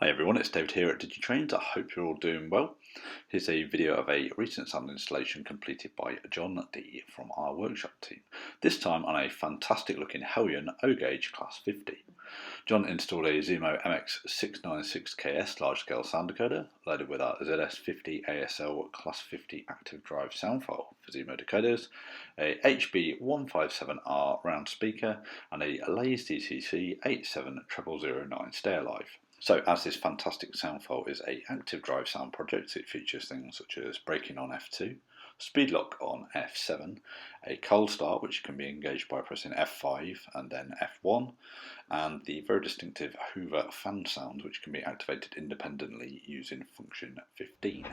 Hi everyone, it's David here at Digitrains. I hope you're all doing well. Here's a video of a recent sound installation completed by John D from our workshop team, this time on a fantastic looking Heljan O-Gauge Class 50. John installed a Zemo MX696KS large scale sound decoder loaded with our ZS50 ASL Class 50 active drive sound file for Zemo decoders, a HB157R round speaker and a Lays DCC 87009 stay alive. So as this fantastic sound file is a active drive sound project, it features things such as braking on F2, speed lock on F7, a cold start which can be engaged by pressing F5 and then F1, and the very distinctive Hoover fan sound which can be activated independently using function 15.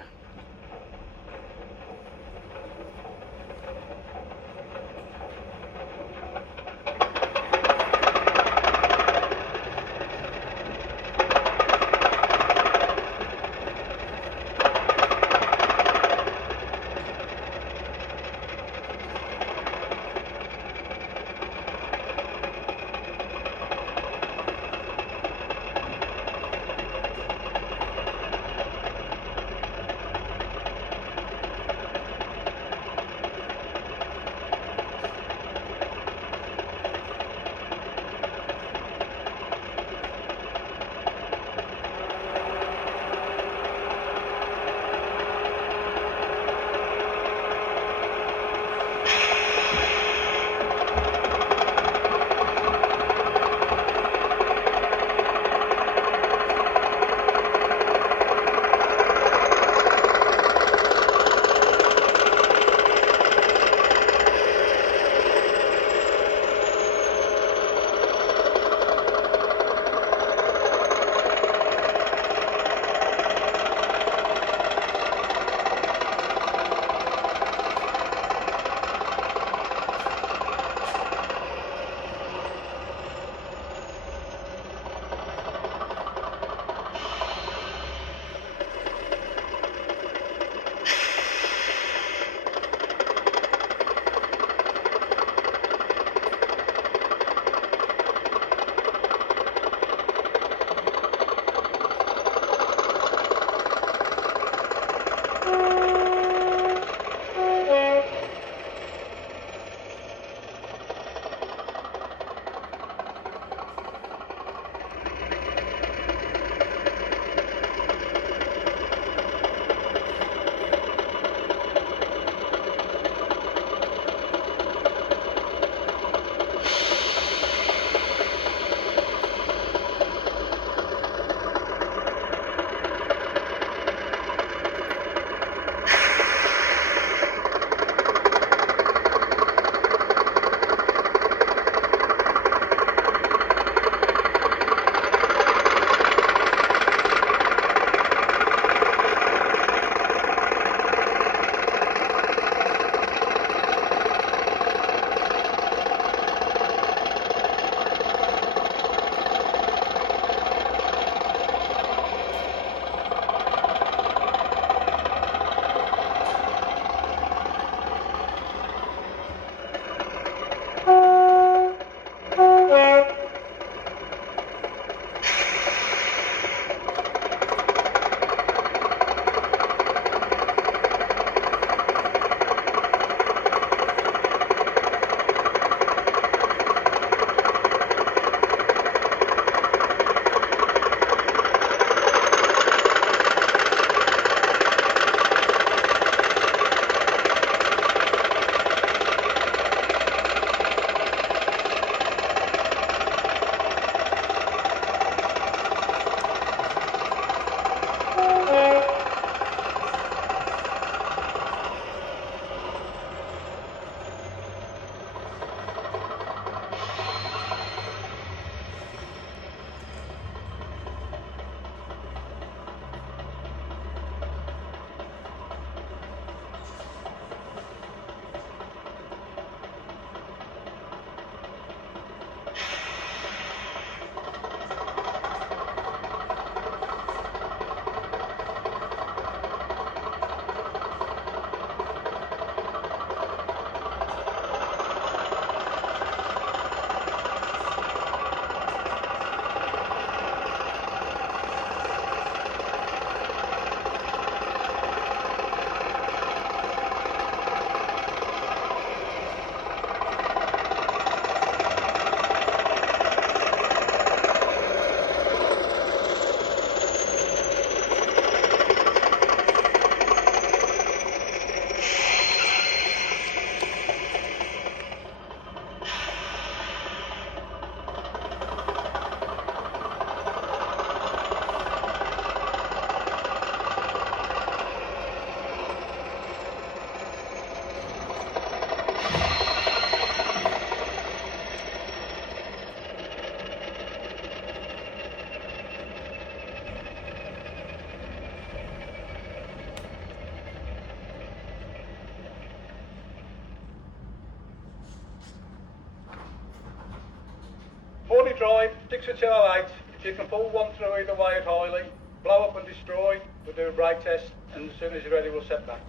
drive, 6 for 208. If you can pull one through either way at Hiley, blow up and destroy, we'll do a brake test, and as soon as you're ready, we'll set back.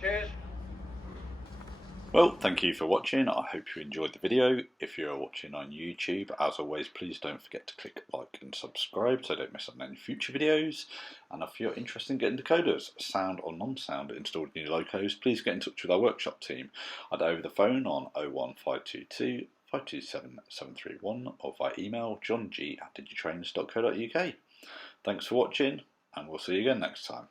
Cheers. Well, thank you for watching. I hope you enjoyed the video. If you're watching on YouTube, as always, please don't forget to click like and subscribe so don't miss out on any future videos. And if you're interested in getting decoders, sound or non-sound, installed in your locos, please get in touch with our workshop team, either over the phone on 01522 527 731 or via email johng@digitrains.co.uk. Thanks for watching, and we'll see you again next time.